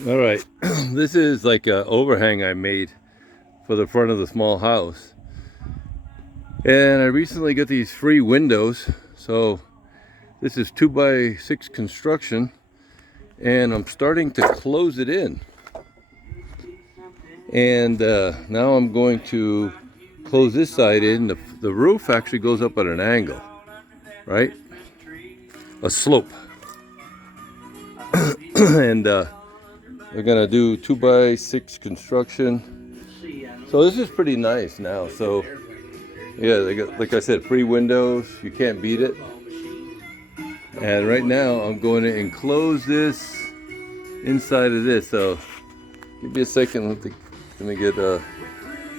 All right, this is like a overhang I made for the front of the small house. And I recently got these free windows. So this is 2x6 construction and I'm starting to close it in. And now I'm going to close this side in. The roof actually goes up at an angle, right? A slope. And we're gonna do 2x6 construction. So this is pretty nice now. So yeah, they got, like I said, free windows. You can't beat it. And right now I'm going to enclose this inside of this. So give me a second. Let me get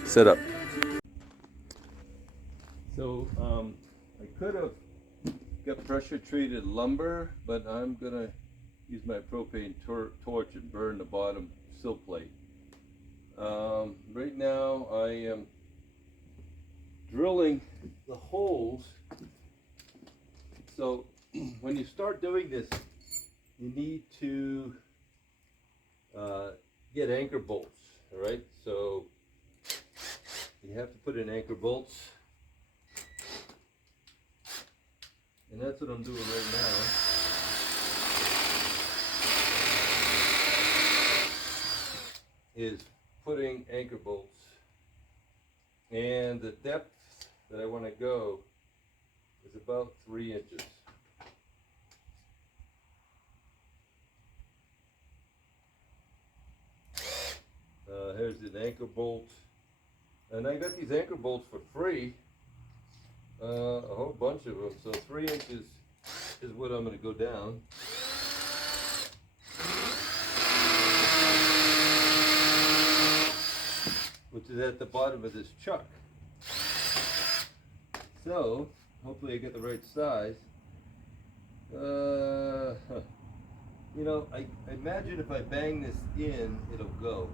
set up. So I could have got pressure treated lumber, but I'm gonna use my propane torch and burn the bottom sill plate. Right now I am drilling the holes. So when you start doing this, you need to get anchor bolts. All right, so you have to put in anchor bolts, and that's what I'm doing right now. Is putting anchor bolts, and the depth that I want to go is about 3 inches. Here's an anchor bolt, and I got these anchor bolts for free, a whole bunch of them. So 3 inches is what I'm going to go down. Which is at the bottom of this chuck. So hopefully I get the right size. You know, I imagine if I bang this in, it'll go.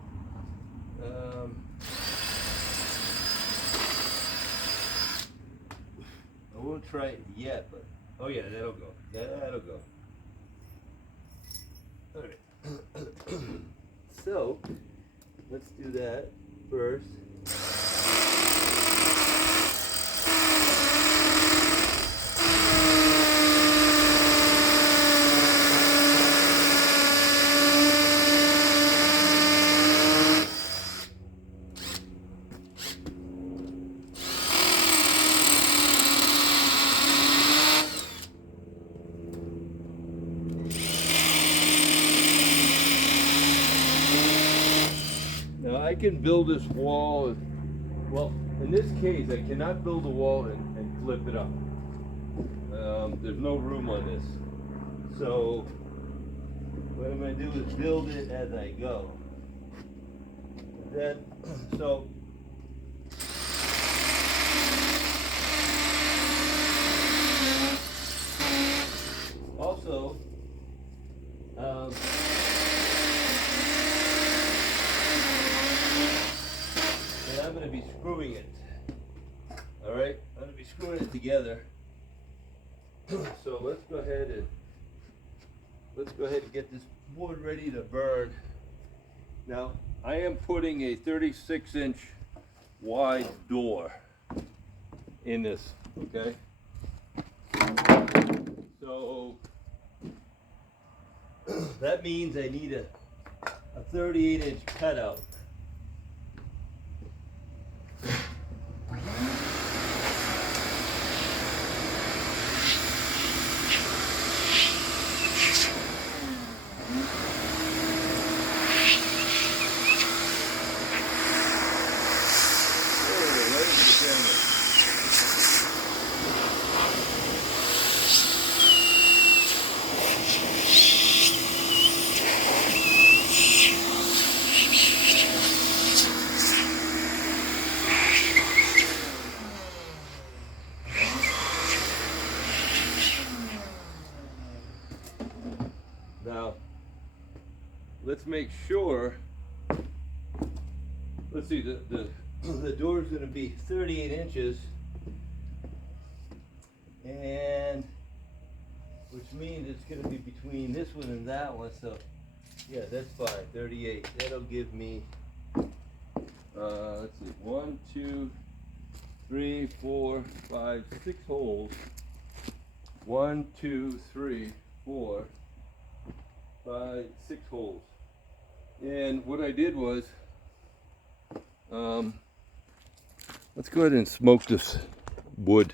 I won't try it yet, but oh yeah, that'll go. That'll go. All right. So let's do that first. Now I can build this wall. Well, in this case, I cannot build a wall and flip it up. There's no room on this. So what I'm going to do is build it as I go. Then, so also, and I'm going to be screwing it. All right, I'm going to be screwing it together. So let's go ahead and get this wood ready to burn. Now I am putting a 36-inch wide door in this. Okay. So that means I need a 38-inch cutout. Now, let's make sure, let's see, the door is going to be 38 inches, and which means it's going to be between this one and that one, so Yeah, that's fine. 38. That'll give me, let's see, 1, 2, 3, 4, 5, 6 holes. 1, 2, 3, 4, 5, 6 holes. And what I did was, let's go ahead and smoke this wood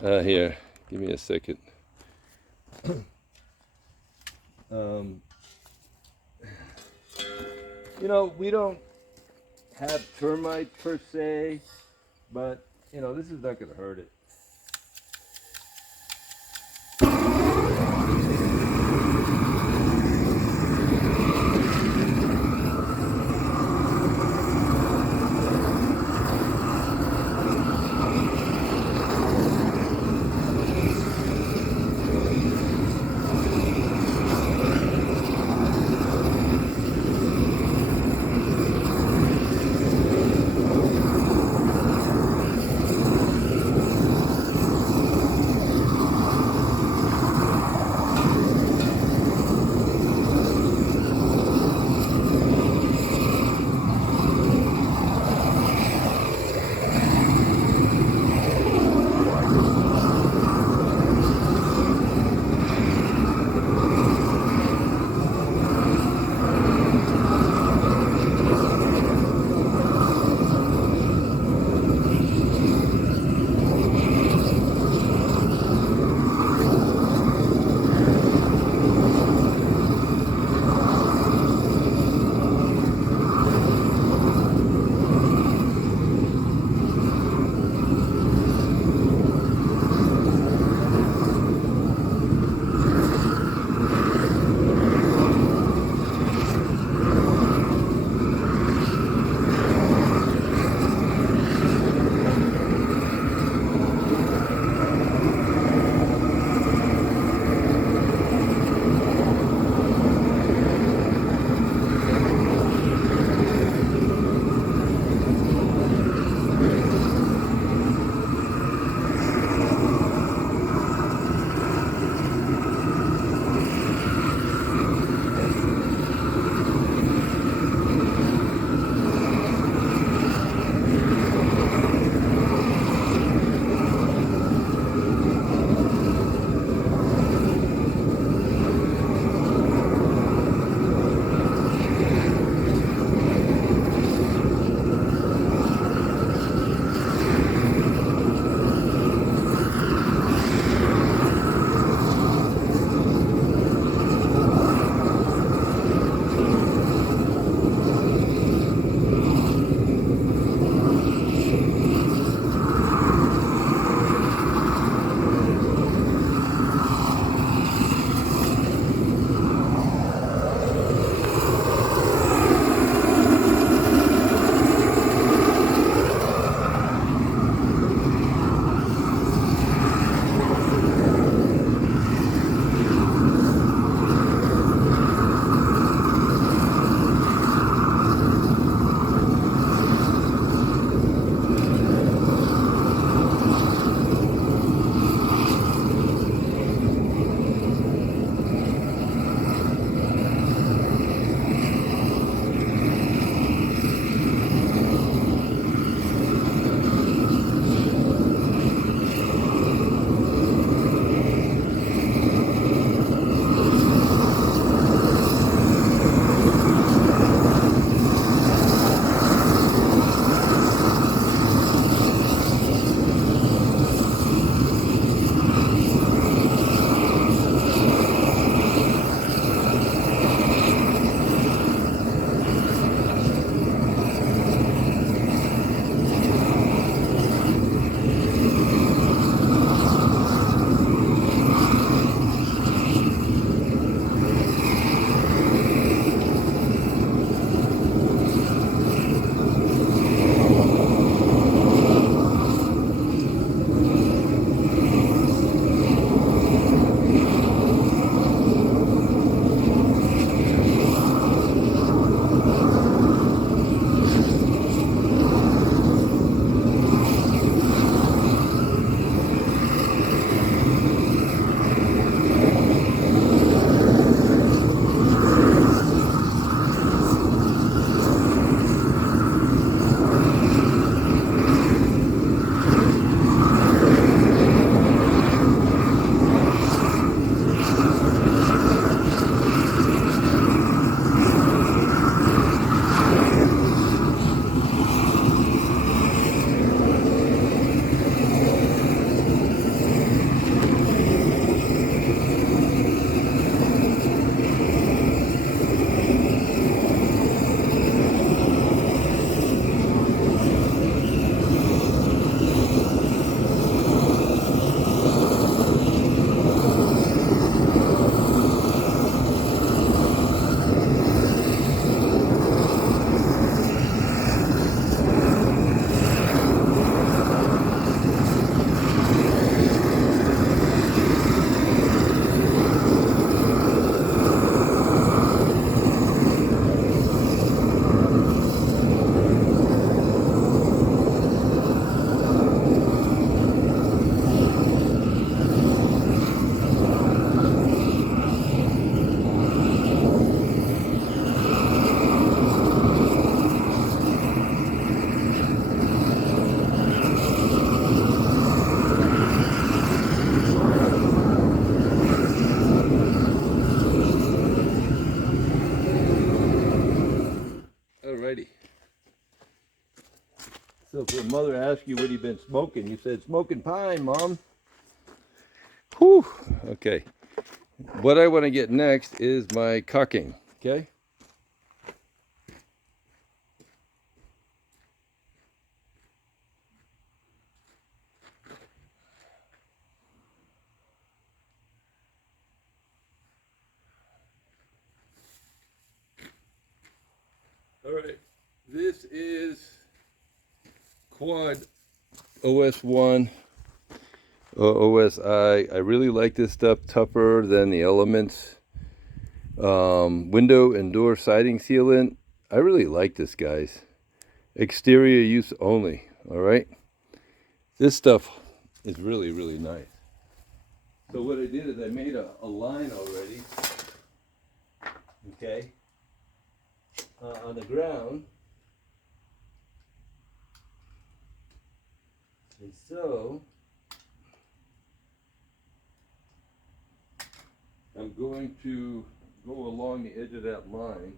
here. Give me a second. You know, we don't have termites per se, but you know, this is not going to hurt it. Alrighty. So if your mother asks you what you've been smoking, you said smoking pine, Mom. Whew. Okay. What I want to get next is my caulking. Okay. All right. This is Quad OS1 OSI. I really like this stuff, tougher than the Elements. Window and door siding sealant. I really like this, guys. Exterior use only. All right. This stuff is really, really nice. So what I did is I made a line already. Okay. On the ground. And so I'm going to go along the edge of that line.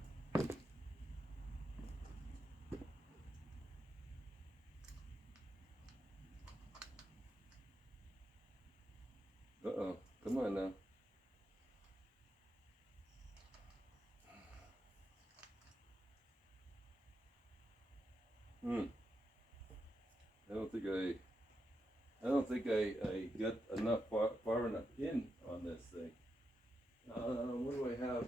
Uh-oh, come on now. I don't think I got enough far enough in on this thing. What do I have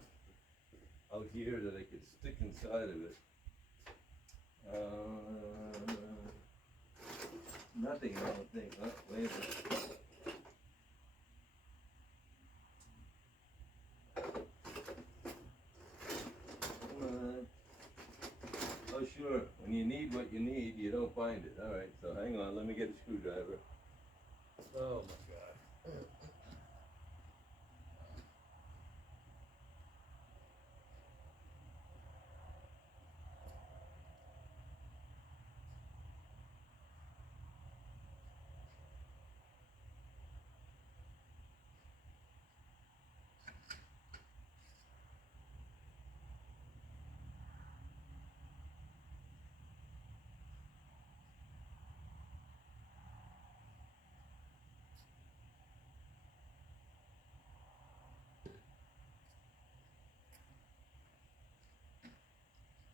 out here that I could stick inside of it? Nothing, I don't think. Oh, wait a minute. Oh, sure. When you need what you need, you don't find it. All right, so hang on. Let me get a screwdriver. Oh, my God.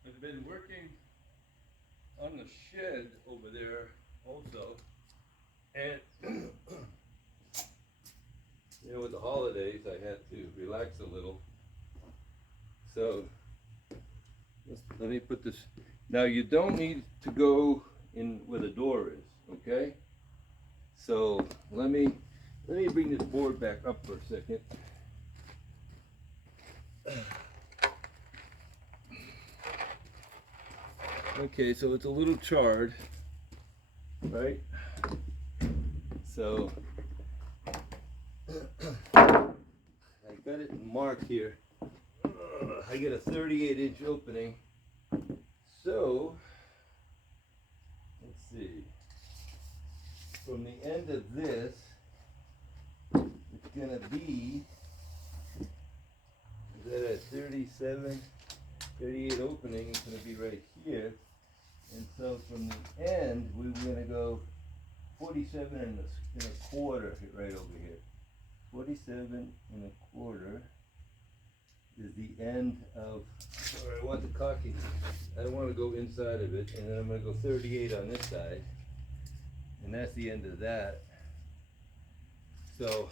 I've been working on the shed over there also, and you know, with the holidays, I had to relax a little. So let me put this. Now you don't need to go in where the door is, okay? So let me bring this board back up for a second. Okay, so it's a little charred, right? So I got it marked here. I get a 38-inch opening. So let's see. From the end of this, it's gonna be, is that a 37, 38 opening? It's gonna be right here. And so from the end, we're gonna go 47 and a quarter right over here. 47 and a quarter is the end of, or I want the caulking. I don't want to go inside of it, and then I'm going to go 38 on this side, and that's the end of that. So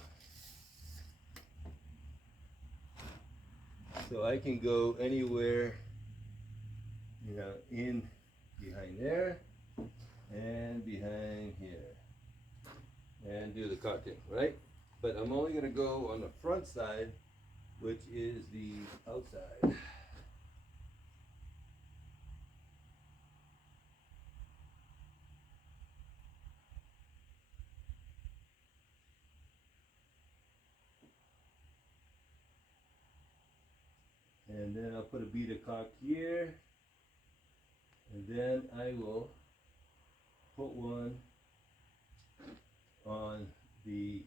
I can go anywhere, you know, in behind there and behind here, and do the caulking, right? But I'm only going to go on the front side, which is the outside. And then I'll put a bead of caulk here, and then I will put one on the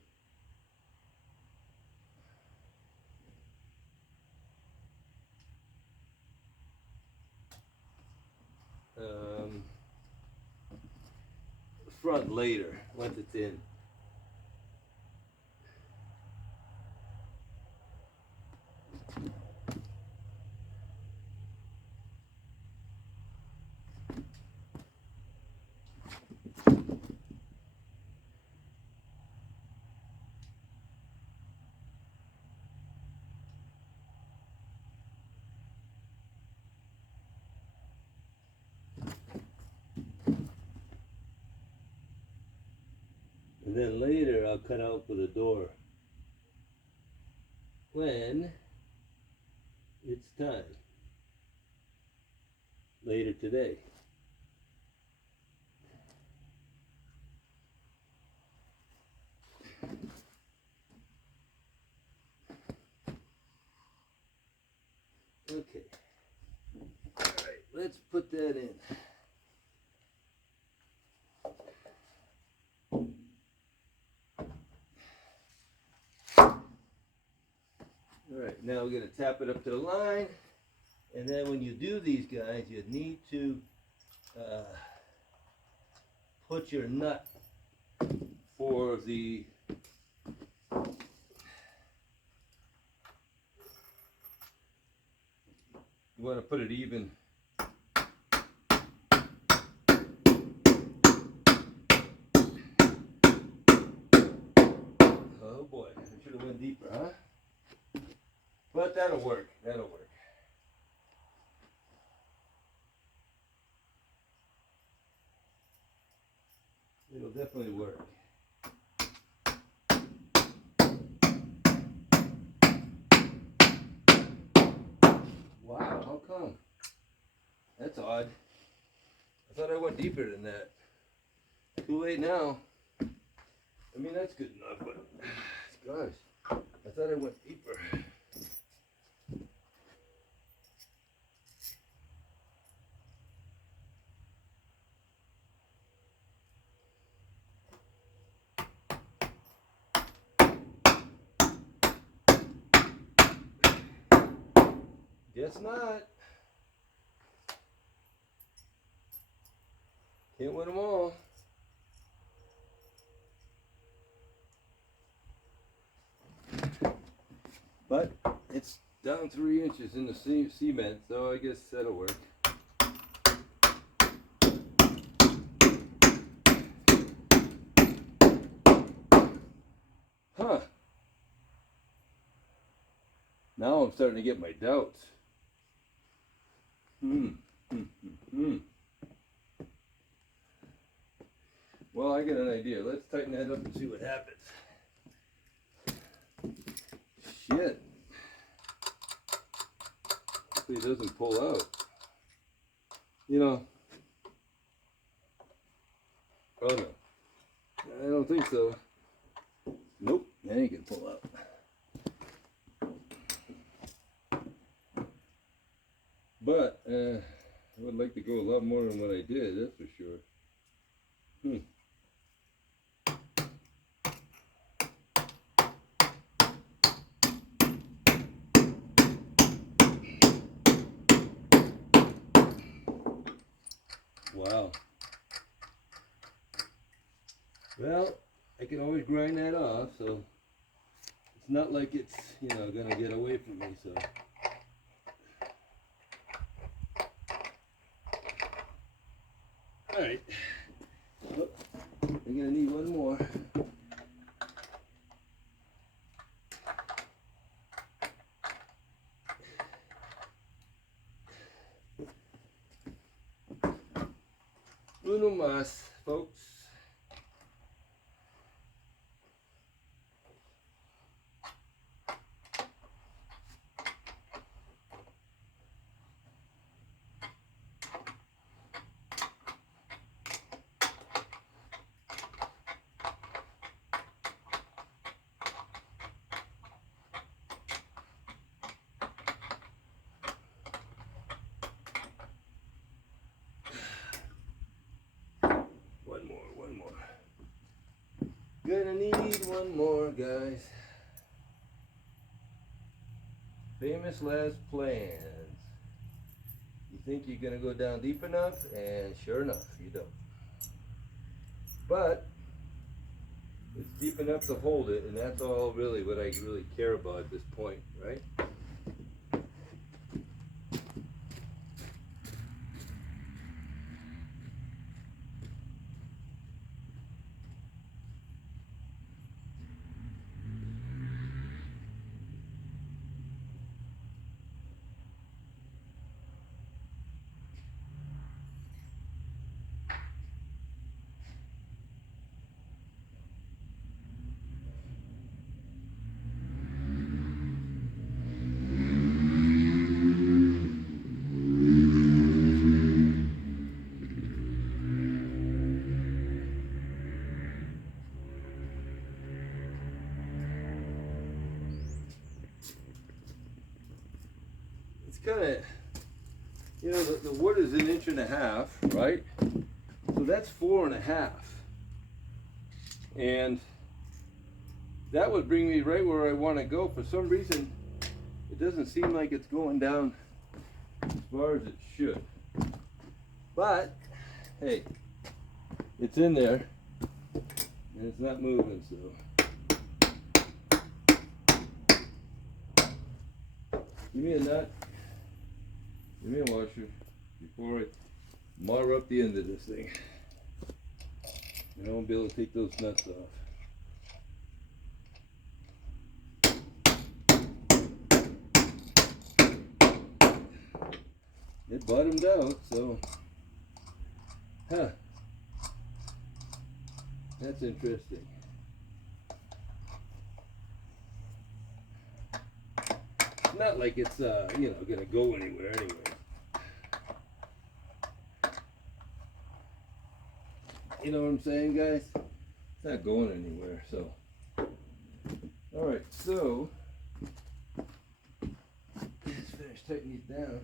front later once it's in. And then later I'll cut out for the door when it's time. Later today. Okay. All right, let's put that in. Alright, now we're going to tap it up to the line, and then when you do these guys, you need to put your nut for the you want to put it even. Oh boy, I should have went deeper, huh? But that'll work. That'll work. It'll definitely work. Wow, how come? That's odd. I thought I went deeper than that. Too late now. I mean, that's good enough, but gosh, I thought I went deeper. Guess not. Can't win them all. But it's down 3 inches in the cement, so I guess that'll work. Huh. Now I'm starting to get my doubts. Well, I got an idea. Let's tighten that up and see what happens. Shit. Hopefully it doesn't pull out. You know. Oh no. I don't think so. Nope, that ain't gonna pull out. But I would like to go a lot more than what I did, that's for sure. Wow. Well, I can always grind that off, so it's not like it's, gonna get away from me, so. Alright. Oh, I'm gonna need one more. Uno más, folks. One more. Gonna need one more, guys. Famous last plans. You think you're gonna go down deep enough, and sure enough, you don't. but it's deep enough to hold it, and that's all really what I really care about at this point, right? It's kind of, you know, the wood is 1.5 inches, right? So that's 4.5. And that would bring me right where I want to go. For some reason, it doesn't seem like it's going down as far as it should. But, hey, it's in there, and it's not moving, so. Give me a nut. Give me a washer before I mar up the end of this thing. And I won't be able to take those nuts off. It bottomed out, so, huh, that's interesting. Not like it's, you know, gonna go anywhere anyway. You know what I'm saying, guys? It's not going anywhere, so. All right, so, let's finish tightening it down.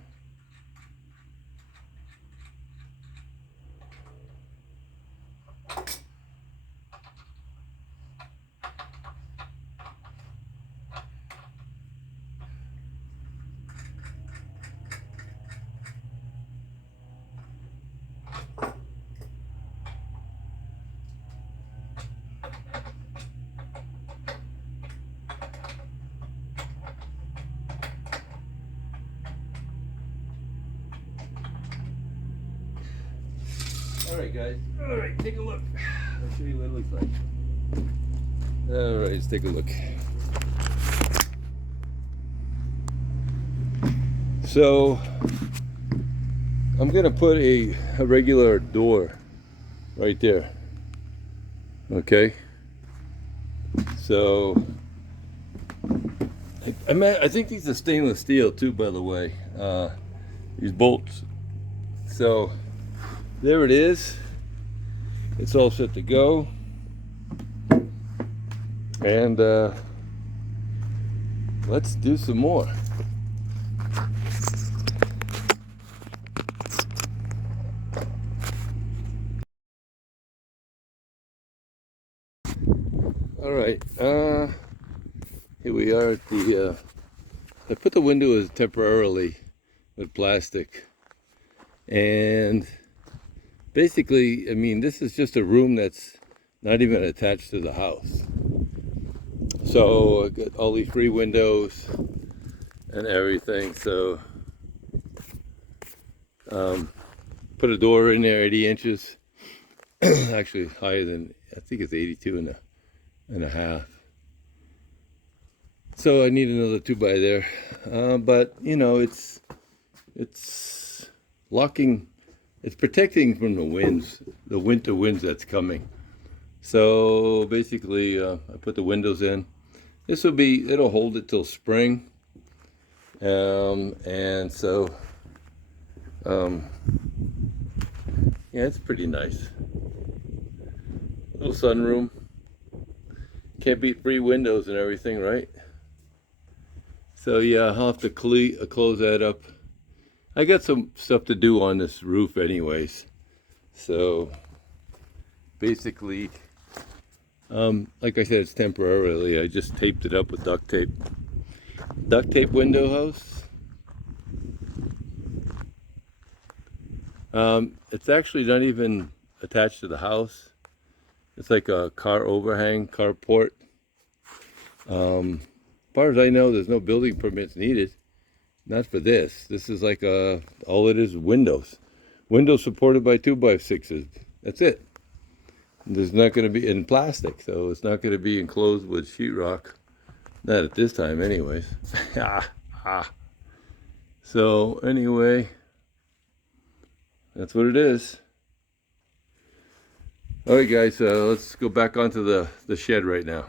Alright guys, alright, take a look. I'll show you what it looks like. Alright, let's take a look. So, I'm gonna put a regular door right there. Okay? So, I think these are stainless steel too, by the way. These bolts. So, there it is. It's all set to go. And let's do some more. All right, here we are at the, I put the windows temporarily with plastic. And basically, I mean, this is just a room that's not even attached to the house. So I got all these free windows and everything. So put a door in there, 80 inches. Actually higher than, I think it's 82.5. So I need another 2x there. But you know, it's locking, it's protecting from the winds, the winter winds that's coming. So basically, I put the windows in. This will be, it'll hold it till spring. And so, yeah, it's pretty nice. Little sunroom. Can't beat free windows and everything, right? So yeah, I'll have to close that up. I got some stuff to do on this roof anyways. So basically, like I said, it's temporarily. I just taped it up with duct tape. Duct tape window house. It's actually not even attached to the house. It's like a car overhang, carport. As far as I know, there's no building permits needed. Not for this. This is like all it is windows. Windows supported by 2x6s. That's it. There's not going to be in plastic, so it's not going to be enclosed with sheetrock. Not at this time, anyways. So anyway, that's what it is. All right, guys. Let's go back onto the shed right now.